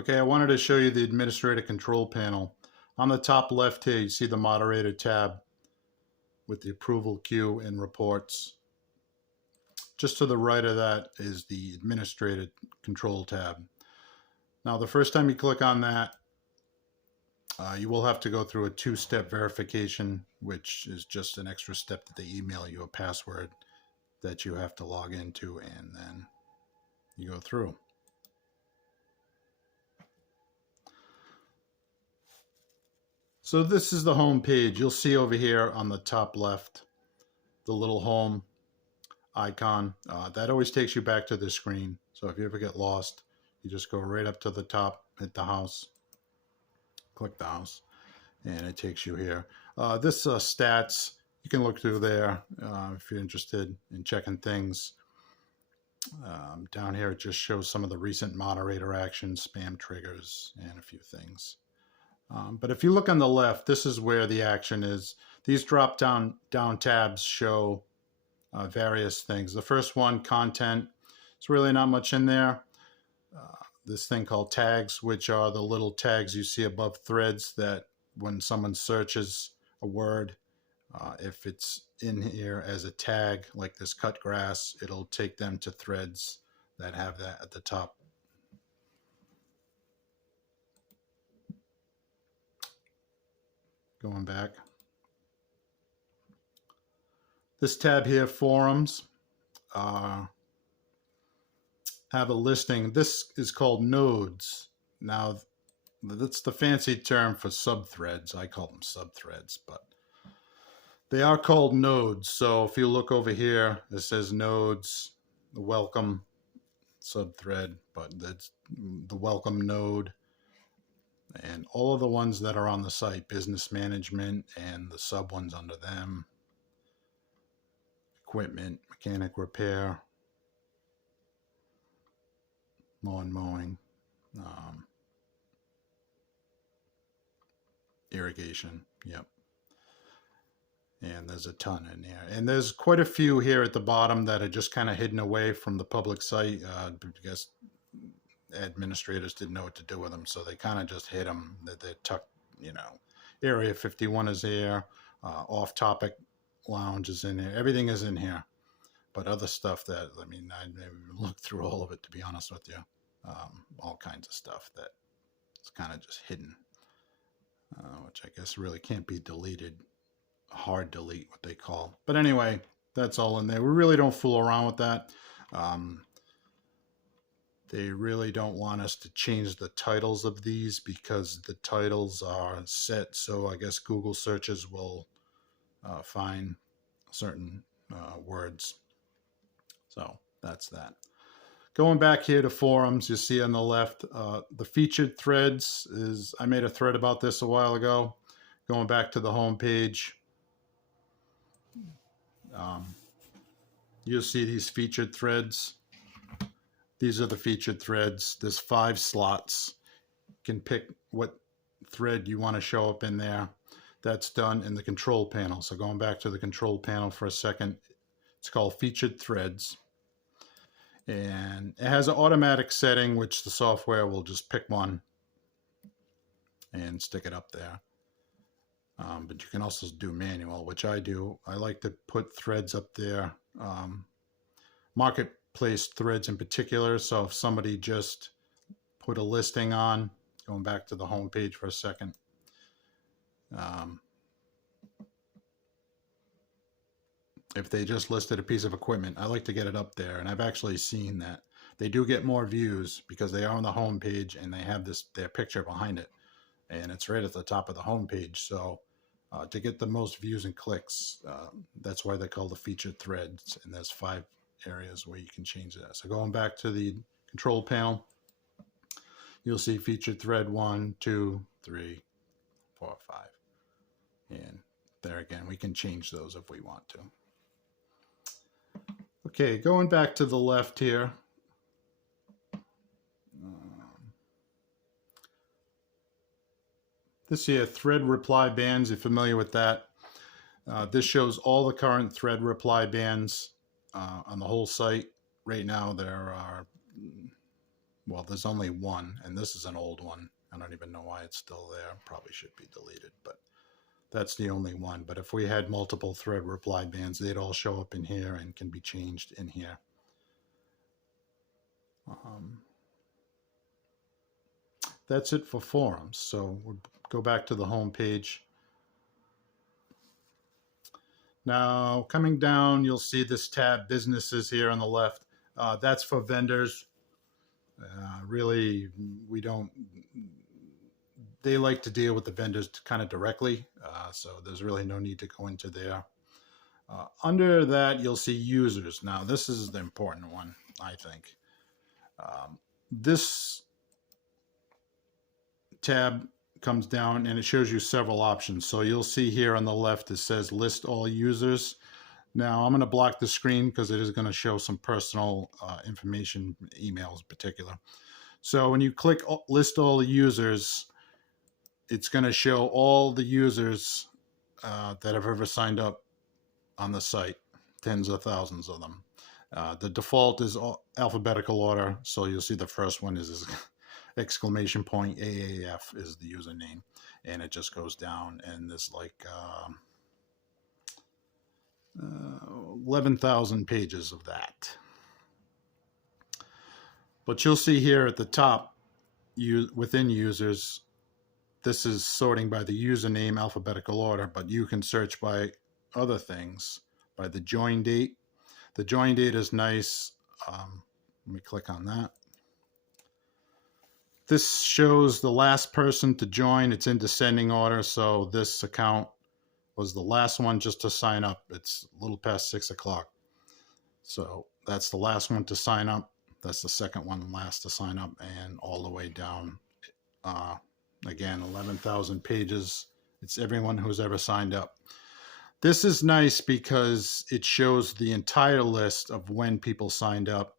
Okay, I wanted to show you the administrator control panel. On the top left here, you see the moderator tab with the approval queue and reports. Just to the right of that is the administrator control tab. Now, the first time you click on that, you will have to go through a two-step verification, which is just an extra step that they email you a password that you have to log into, and then you go through. So this is the home page. You'll see over here on the top left the little home icon. That always takes you back to the screen. So if you ever get lost, you just go right up to the top, hit the house, click the house, and it takes you here. This stats, you can look through there if you're interested in checking things. Down here, it just shows some of the recent moderator actions, spam triggers, and a few things. But if you look on the left, this is where the action is. These drop down tabs show various things. The first one, content, it's really not much in there. This thing called tags, which are the little tags you see above threads that when someone searches a word, if it's in here as a tag, like this cut grass, it'll take them to threads that have that at the top. Going back. This tab here, forums, have a listing. This is called nodes. Now, that's the fancy term for subthreads. I call them subthreads, but they are called nodes. So if you look over here, it says nodes, the welcome subthread, but that's the welcome node. And all of the ones that are on the site, business management and the sub ones under them, equipment, mechanic repair, lawn mowing, irrigation, yep. And there's a ton in there. And there's quite a few here at the bottom that are just kind of hidden away from the public site because administrators didn't know what to do with them, so they kind of just hid them. They're tucked, you know. Area 51 is there. Off-topic lounge is in there. Everything is in here. But other stuff that, I mean, I never looked through all of it, to be honest with you. All kinds of stuff that it's kind of just hidden, which I guess really can't be deleted. Hard delete, what they call. But anyway, that's all in there. We really don't fool around with that. They really don't want us to change the titles of these because the titles are set. So I guess Google searches will find certain words. So that's that. Going back here to forums, you see on the left, the featured threads is, I made a thread about this a while ago. Going back to the home page, you'll see these featured threads. These are the featured threads. There's 5 slots. You can pick what thread you want to show up in there. That's done in the control panel. So going back to the control panel for a second, it's called featured threads. And it has an automatic setting, which the software will just pick one and stick it up there. But you can also do manual, which I do. I like to put threads up there. Marketplace threads in particular. So if somebody just put a listing on, going back to the home page for a second. If they just listed a piece of equipment, I like to get it up there. And I've actually seen that they do get more views because they are on the home page and they have their picture behind it. And it's right at the top of the home page. So to get the most views and clicks, that's why they call the featured threads. And there's 5 areas where you can change that. So going back to the control panel, you'll see featured thread 1, 2, 3, 4, 5. And there again, we can change those if we want to. Okay, going back to the left here. This here, thread reply bands, you're familiar with that. This shows all the current thread reply bands on the whole site. Right now there are Well, there's only one, and this is an old one. I don't even know why it's still there. Probably should be deleted, but that's the only one. But if we had multiple thread reply bands, they'd all show up in here and can be changed in here. That's it for forums. So we'll go back to the home page. Now, coming down, you'll see this tab, businesses, here on the left. That's for vendors. Really, we don't, they like to deal with the vendors kind of directly. So there's really no need to go into there. Under that, you'll see users. Now, this is the important one, I think. This tab comes down and it shows you several options. So you'll see here on the left, it says list all users. Now I'm going to block the screen because it is going to show some personal information, emails in particular. So when you click list all the users, it's going to show all the users that have ever signed up on the site, tens of thousands of them. The default is alphabetical order. So you'll see the first one is exclamation point AAF is the username, and it just goes down, and there's like 11,000 pages of that. But you'll see here at the top, within users, this is sorting by the username alphabetical order, but you can search by other things, by the join date. The join date is nice. Let me click on that. This shows the last person to join. It's in descending order, so this account was the last one just to sign up. It's a little past 6 o'clock. So that's the last one to sign up. That's the second one last to sign up, and all the way down. Again, 11,000 pages. It's everyone who's ever signed up. This is nice because it shows the entire list of when people signed up.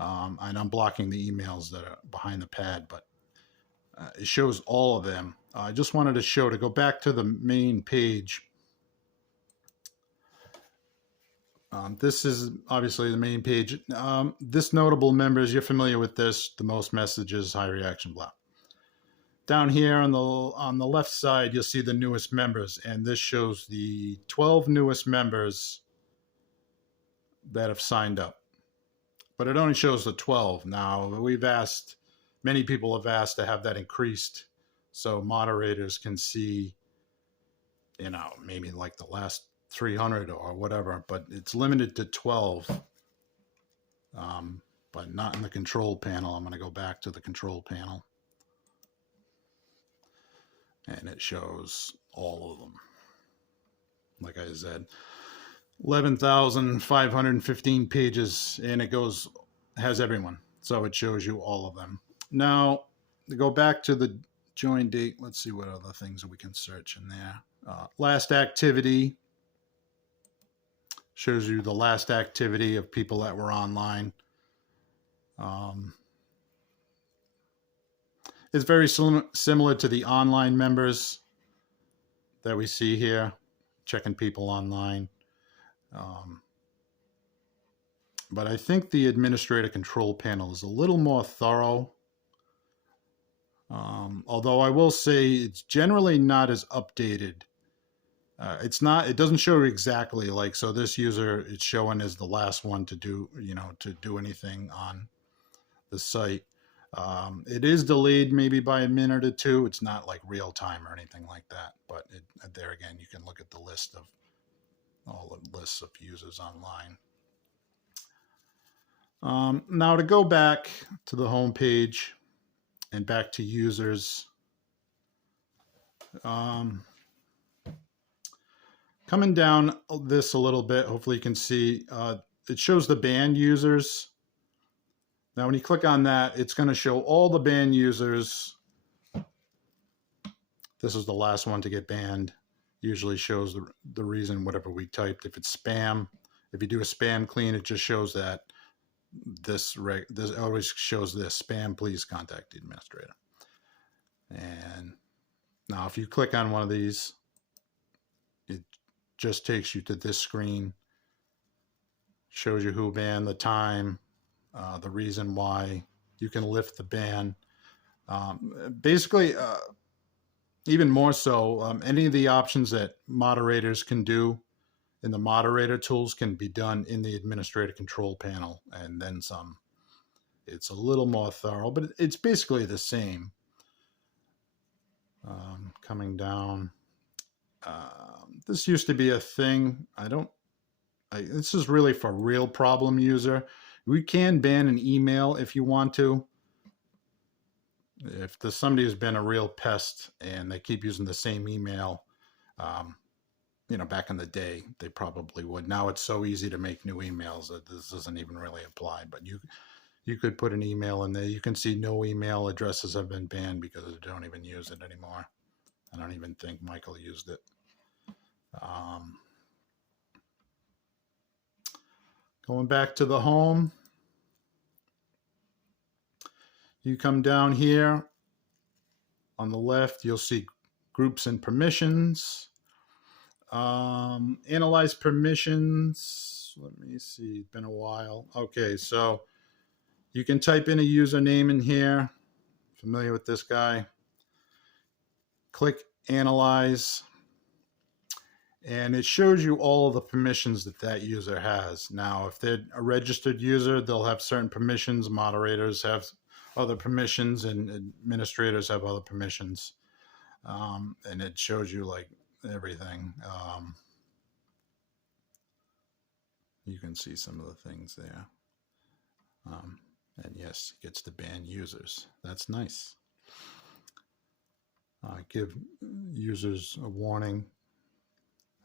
And I'm blocking the emails that are behind the pad, but it shows all of them. I just wanted to show, to go back to the main page. This is obviously the main page. This notable members, you're familiar with this, the most messages, high reaction, blah. Down here on the left side, you'll see the newest members, and this shows the 12 newest members that have signed up. But it only shows the 12. Now, we've asked, many people have asked to have that increased so moderators can see, you know, maybe like the last 300 or whatever, but it's limited to 12, but not in the control panel. I'm going to go back to the control panel, and it shows all of them. Like I said, 11,515 pages, and it has everyone. So it shows you all of them. Now, to go back to the join date, let's see what other things we can search in there. Last activity shows you the last activity of people that were online. It's very similar to the online members that we see here, checking people online. But I think the administrator control panel is a little more thorough. Although I will say it's generally not as updated. It doesn't show exactly, like, so this user, it's showing as the last one to do, to do anything on the site. It is delayed maybe by a minute or two. It's not like real time or anything like that, but there again, you can look at the list of all the lists of users online. Now to go back to the home page and back to users, coming down this a little bit, hopefully you can see, it shows the banned users. Now when you click on that, it's going to show all the banned users. This is the last one to get banned. Usually shows the reason, whatever we typed. If it's spam, if you do a spam clean, it just shows that this always shows this: spam, please contact the administrator. And now if you click on one of these, it just takes you to this screen, shows you who banned, the time, the reason why, You can lift the ban. Basically, even more so, any of the options that moderators can do in the moderator tools can be done in the administrator control panel and then some. It's a little more thorough, but it's basically the same. Coming down. This used to be a thing. This is really for real problem user. We can ban an email if you want to. If somebody has been a real pest and they keep using the same email, back in the day, they probably would. Now it's so easy to make new emails that this doesn't even really apply. But you could put an email in there. You can see no email addresses have been banned because they don't even use it anymore. I don't even think Michael used it. Going back to the home, you come down here on the left, you'll see groups and permissions. Analyze permissions. Let me see, it's been a while. Okay, so you can type in a username in here. Familiar with this guy? Click analyze. And it shows you all of the permissions that user has. Now, if they're a registered user, they'll have certain permissions. Moderators have other permissions, and administrators have other permissions. And it shows you like everything. You can see some of the things there. And yes, it gets to ban users. That's nice. Give users a warning.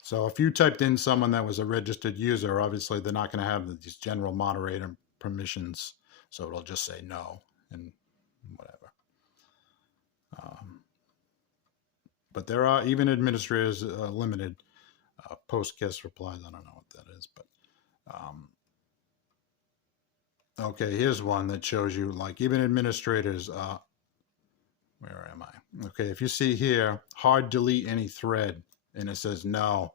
So if you typed in someone that was a registered user, obviously they're not going to have these general moderator permissions. So it'll just say no and whatever. But there are even administrators limited post guest replies. I don't know what that is, but okay, here's one that shows you like even administrators. Where am I? Okay, if you see here, hard delete any thread, and it says no.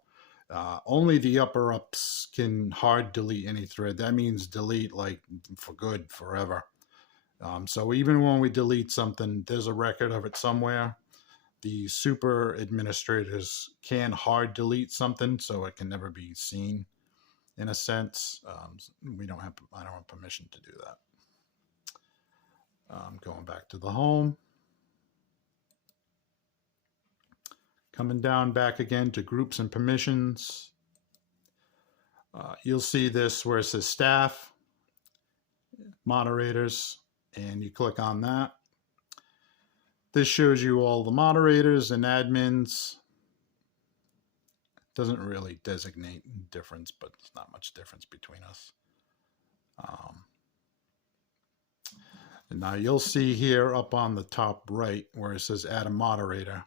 Only the upper ups can hard delete any thread. That means delete like for good, forever. So even when we delete something, there's a record of it somewhere. The super administrators can hard delete something, so it can never be seen. In a sense, I don't have permission to do that. Going back to the home. Coming down back again to groups and permissions. You'll see this where it says staff, moderators, and you click on that. This shows you all the moderators and admins. Doesn't really designate difference, but there's not much difference between us. And now you'll see here up on the top right where it says add a moderator.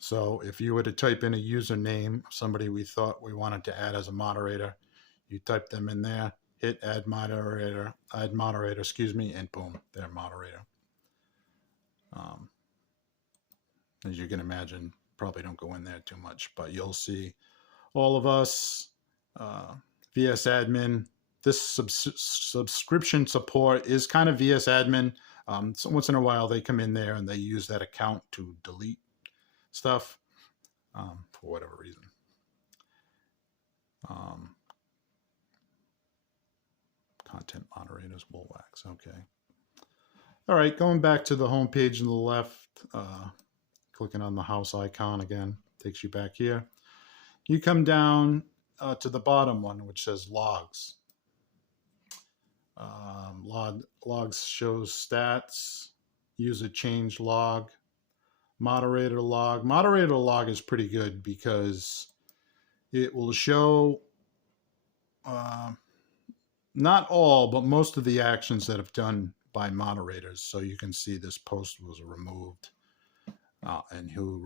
So if you were to type in a username, somebody we thought we wanted to add as a moderator, you type them in there, hit add moderator, and boom, they're a moderator. As you can imagine, probably don't go in there too much, but you'll see all of us, VS Admin. This subscription support is kind of VS Admin. So once in a while they come in there and they use that account to delete stuff for whatever reason. Content moderators, Woolwax. Okay. All right, going back to the home page on the left, clicking on the house icon again, takes you back here. You come down to the bottom one, which says logs. Logs shows stats, user change log, moderator log. Moderator log is pretty good because it will show not all, but most of the actions that have done by moderators. So you can see this post was removed and who